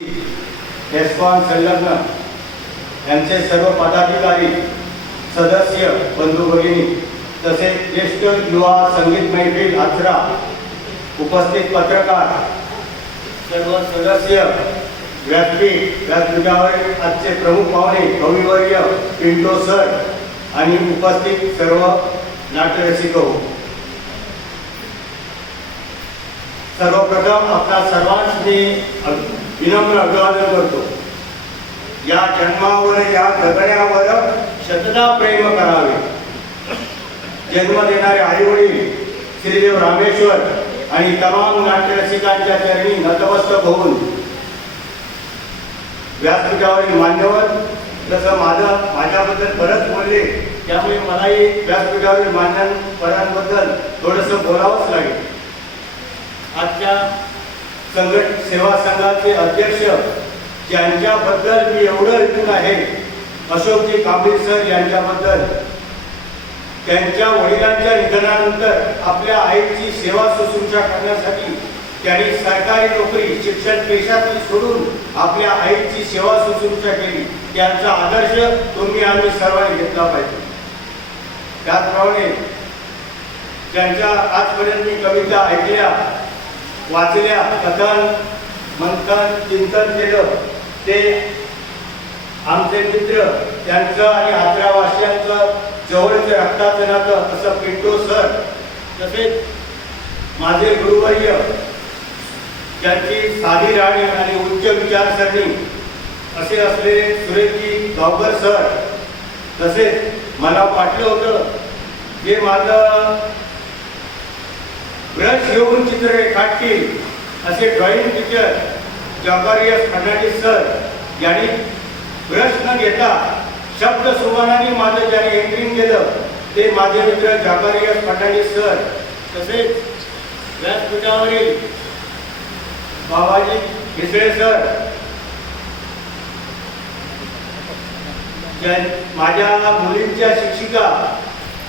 एस्कॉन संलग्न यांचे सर्व पदाधिकारी सदस्य बंधू भगिनी तसेच ज्येष्ठ युवा संगीत मैफिल आचरा उपस्थित पत्रकार सर्व सदस्य व्यासपीठ व्यासपीठावर आजचे प्रमुख पाहुणे कविवर्य पिंटो सर आणि उपस्थित सर्व नाट्यरसिको सर्वप्रथम आपल्या सर्वांनी विनम्र अभिवादन करतो. या जन्मावर या जगण्यावर शतदा प्रेम करावे. जन्म देणारे आई वडील श्रीदेव रामेश्वर आणि तमाम नाट्यरसिकांच्या चरणी नतमस्तक होऊन व्यासपीठावरील मान्यवर जसं माझं माझ्याबद्दल बरंच बोलले त्यामुळे मलाही व्यासपीठावरील मान्यवरांबद्दल थोडंसं बोलावंच लागेल. आजच्या संघट सेवा संघाचे अध्यक्ष ज्यांच्याबद्दल मी एवढं ऐकून आहे अशोकजी कांबळे सर यांच्याबद्दल. त्यांच्या वडिलांच्या निधनानंतर आपल्या आईची सेवा सुश्रूषा करण्यासाठी त्यांनी सरकारी नोकरी शिक्षण पेशातून सोडून आपल्या आईची सेवा सुश्रूषा केली. त्यांचा आदर्श तुम्ही आम्ही सर्वांनी घेतला पाहिजे. त्याचप्रमाणे ज्यांच्या आजपर्यंत मी कविता ऐकल्या वाचल्या कथन मंथन चिंतन केलं. ते आमचे मित्र त्यांचं आणि आग्रावासियांचं जवळचं रक्ताचं नातं असं पिंटो सर तसेच माझे गुरुवर्य ज्यांची साधी राणी आणि उच्च विचारसरणी असे असलेले सुरेशजी गावकर सर तसेच मला वाटलं होतं जे माझं ब्रश घेऊन चित्र काढतील असे drawing teacher Zacharias Fernandes sir यांनी ब्रश न घेता शब्द सुमानाने माझं ज्याने एंट्रिंग केलं ते माझे मित्र जॉकारियस फर्नांडिस सर तसेच व्यासपीठावरील बाबाजी मिसळे सर माझ्या मुलींच्या शिक्षिका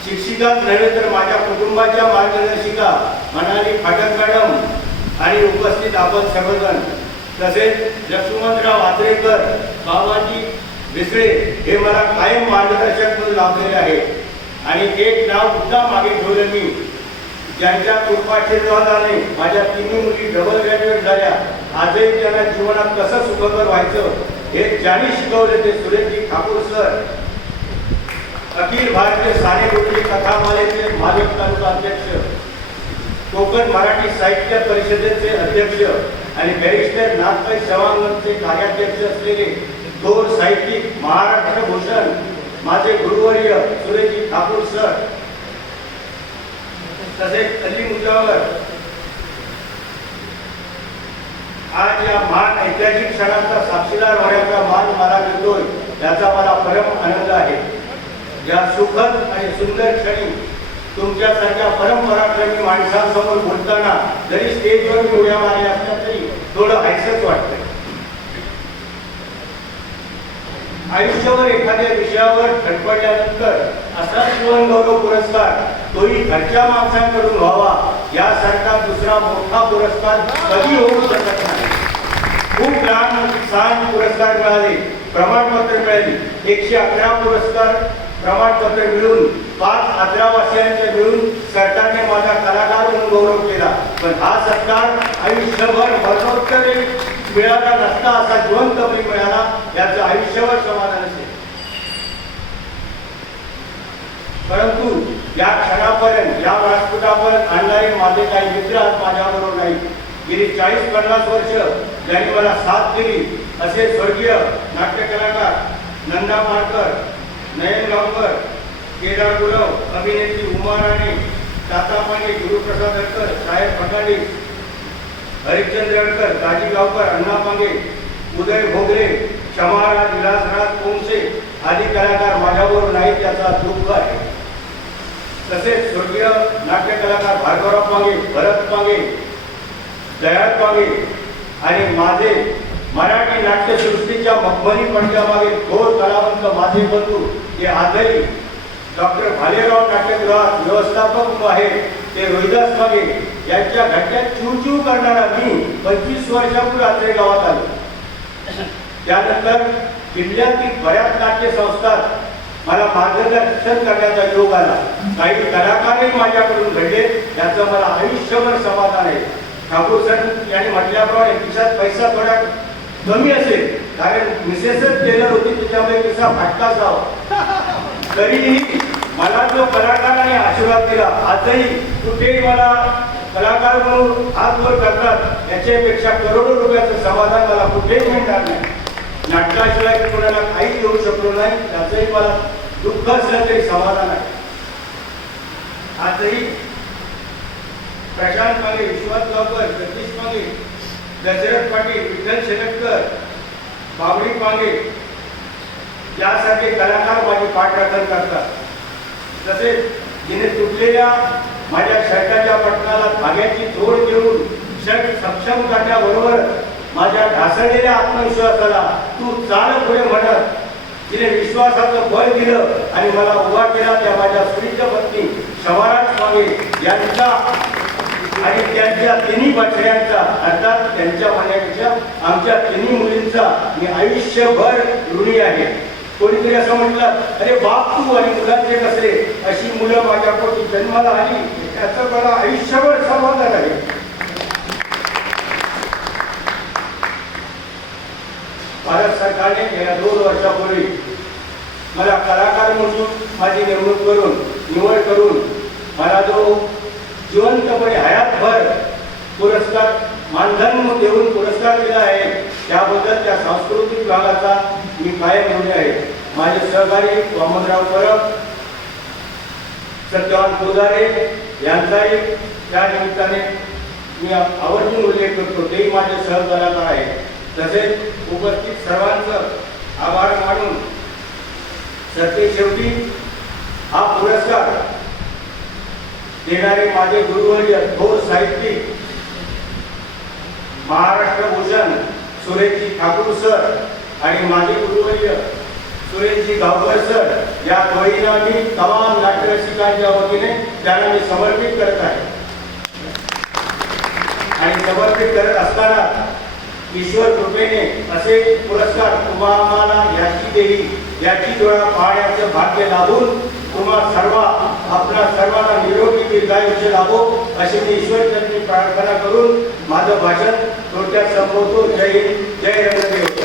शिक्षिकाच नव्हे तर माझ्या कुटुंबाच्या मार्गदर्शिका म्हणाली फाटक मॅडम आणि उपस्थित आपण सर्वजण. तसेच लक्ष्मणराव आत्रेकर बाबाजी विसरे हे मला कायम मार्गदर्शक म्हणून लाभलेले आहे आणि एक नाव सुद्धा मागे ठेवलं मी. ज्यांच्या कृपाशीर्वादाने माझ्या तिन्ही मुली डबल ग्रॅज्युएट झाल्या. आजही त्यांना जीवनात कसं सुखकर व्हायचं हे ज्यांनी शिकवले ते सुरेशजी ठाकूर सर अखिल भारतीय सानेगुरुजी कथामालेचे मालक तालुका अध्यक्ष कोकण मराठी साहित्य परिषदेचे अध्यक्ष आणि बॅरिस्टर नाथभाई सवांगचे कार्याध्यक्ष असलेले थोर साहित्यिक महाराष्ट्र भूषण माझे गुरुवर्य सुरेजी ठाकूर सर. तसेच अली मुद्द्यावर आज या महान ऐतिहासिक क्षणाचा साक्षीदार होण्याचा मान मला मिळतोय याचा मला परम आनंद आहे. या सुखद आणि सुंदर क्षणी तुमच्यासारख्या परंपराक्रमी माणसांसमोर बोलताना जरी स्टेजवर मी उड्या मारल्या असल्या तरी थोडं हायसच वाटतंय. आयुष्यावर एखाद्या विषयावर धडपडल्यानंतर असा जीवनगौरव पुरस्कार तोही घरच्या माणसांकडून व्हावा यासारखा दुसरा मोठा पुरस्कार कधी होऊ शकत नाही. खूप लहान सहा पुरस्कार मिळाले प्रमाणपत्र मिळाली एकशे अकरा पुरस्कार प्रमाणपत्र मिळून पाच अकरावासियांचे मिळून सरकारने माझा कलाकार म्हणून गौरव केला. पण हा सत्कार आयुष्यभर मरणोत्तरी मिळाला नसता असा जिवंतपणे मिळाला याचं आयुष्यभर समाधान असेल. परंतु या क्षणापर्यंत या व्यासपीठापर्यंत आणणारे माझे काही मित्र आज माझ्याबरोबर नाही गेली चाळीस पन्नास वर्ष ज्यांनी मला साथ दिली असे स्वर्गीय नाट्य कलाकार नंदा मारकर नयन गावकर केदार गुरव अभिनेत्री उमा राणे ताता माने गुरुप्रसाद अडकर साहेब फटाडे हरिश्चंद्र अडकर काजी गावकर अण्णा पांगे उदय भोगरे क्षमाराज विलासराज पोंसे आदी कलाकार माझ्यावर नाहीत याचा दुःख आहे. तसेच स्वर्गीय नाट्य कलाकार भार्गवराव पांगे भरत पांगे दयाळ पांगे आणि माझे मराठी नाट्यसृष्टीच्या मखमली पडद्यामागे थोर कलावंत माझे बंधू हे आजही डॉक्टर भालेराव नाट्यगृहात व्यवस्थापक आहेत ते रोहिदास मागे यांच्या घट्यात चिव करणारा मी पंचवीस वर्षापूर्वी आत्रे गावात आलो. त्यानंतर जिल्ह्यातील बऱ्याच नाट्य संस्थात मला मार्गदर्शन करण्याचा योग आला. काही कलाकारही माझ्याकडून घडले याचं मला आयुष्यभर समाधान आहे. ठाकूर सर यांनी म्हटल्याप्रमाणे खिशात पैसा थोडा कमी असेल. कारण मिसेसच टेलर होती त्याच्यामुळे किस्सा फाटका जाव. तरीही मला जो कलाकाराने आशीर्वाद दिला आजही कुठेही मला कलाकार म्हणून हात करतात याच्यापेक्षा करोडो रुपयाचं समाधान मला कुठेही मिळणार नाही. नाटकाशिवाय कोणाला काही देऊ शकलो नाही त्याचंही मला दुःख असलं तरी समाधान आहे. आजही प्रशांत मागे विश्वास गावकर जगदीश मागे दशरथ पाटील विठ्ठल शेलटकर बाबरी मागे यासारखे कलाकार माझी पाठराखण करतात. तसेच जिने तुटलेल्या माझ्या शर्टाच्या पटकाला धाग्याची जोड देऊन शर्ट सक्षम करण्याबरोबर माझ्या ढासळलेल्या आत्मविश्वासाला तू चाल पुढे म्हणत तिने विश्वासाचं बळ दिलं आणि मला उभा केला त्या माझ्या स्त्रीच्या पत्नी शवाराज स्वामी यांचा आणि त्यांच्या तिन्ही बछड्यांचा अर्थात त्यांच्या म्हणण्यापेक्षा आमच्या तिन्ही मुलींचा मी आयुष्यभर ऋणी आहे. कोणीतरी असं म्हटलं अरे बाप तू आणि मुलांचे कसले अशी मुलं माझ्या पोटी जन्माला आली. त्याचं मला आयुष्यभर समाधान आहे. भारत सरकारने गेल्या दोन वर्षापूर्वी मला कलाकार म्हणून माझी नेमणूक करून निवड करून मला जो जिवंतपणे हयातभर पुरस्कार मानधन देऊन पुरस्कार दिला आहे त्याबद्दल त्या सांस्कृतिक विभागाचा मी कायम आहे. माझे सहकारी वामनराव परब सत्यवान पुजारे यांचाही त्या निमित्ताने मी आवर्जून उल्लेख करतो तेही माझे सहकलाकार आहे. तसेच उपस्थित सर्वांचं आभार मानून सत्य शेवटी हा पुरस्कार देणारे माझे गुरुवर्य थोर साहित्यिक महाराष्ट्र भूषण सुरेशजी ठाकूर सर आणि माझे गुरुवर्य सुरेशजी गावकर सर या दोघींना मी तमाम नाट्यरसिकांच्या वतीने त्यांना मी समर्पित करत आहे. आणि समर्पित करत असताना ईश्वर कृपेने असे पुरस्कार तुम्हाला याची देवी याची डोळा पाहण्याचं भाग्य लाभून तुम्हा सर्व आपल्या सर्वांना निरोगी दीर्घायुष्य लाभो अशी मी ईश्वर प्रार्थना करून माझं भाषण थोडक्यात संपवतो. जय हिंद जय रंगदेव.